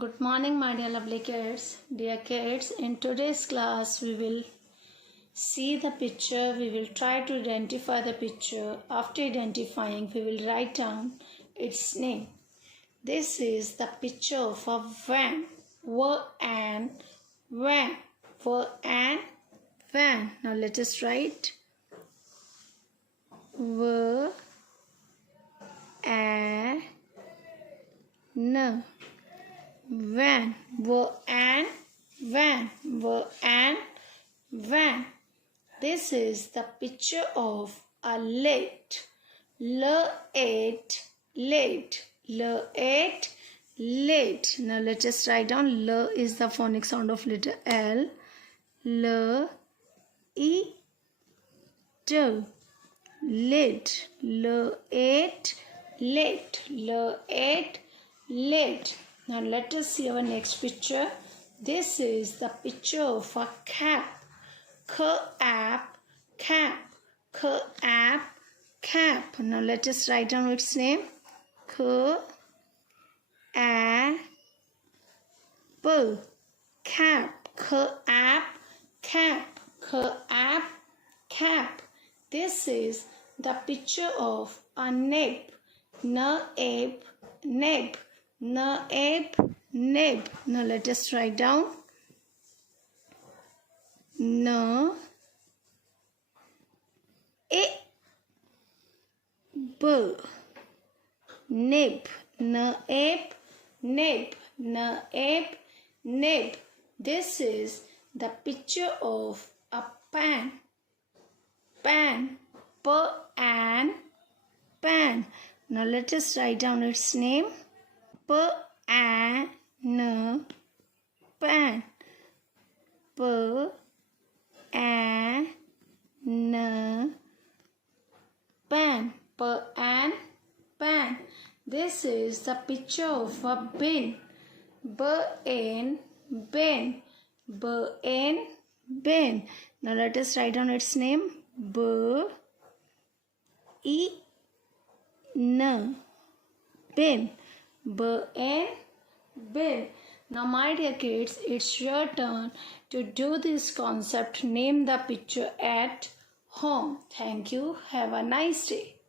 Good morning, my dear lovely kids. Dear kids, in today's class, we will see the picture. We will try to identify the picture. After identifying, we will write down its name. This is the picture of a van. V-A-N, van. V-A-N, van. Now let us write V-A-N, van. V-A-N, van. V-A-N, van. This is the picture of a late. L-8, late. L-8, late. Now let us write down. L is the phonic sound of letter L. L-E-T. Late. L-8, late. L-8, late. Now let us see our next picture. This is the picture of a cap. K-A-P, cap. K-A-P, cap. Now let us write down its name. K-A-P, cap. K-A-P, cap. K-A-P, cap. This is the picture of a nib. N-A-B, nib. N-A-B, nib. Now let us write down. N-A-B, nib. N-A-B, nib. N-A-B, nib. This is the picture of a pan. Pan. P-A-N, pan. Now let us write down its name. P-A-N, pan. P-A-N, pan. P-A-N, pan. This is the picture of a bin. B-N, bin. B-N, bin. Now let us write down its name. B-E-N, bin. B-N, bin. Now my dear kids, it's your turn to do this concept. Name the picture at home. Thank you. Have a nice day.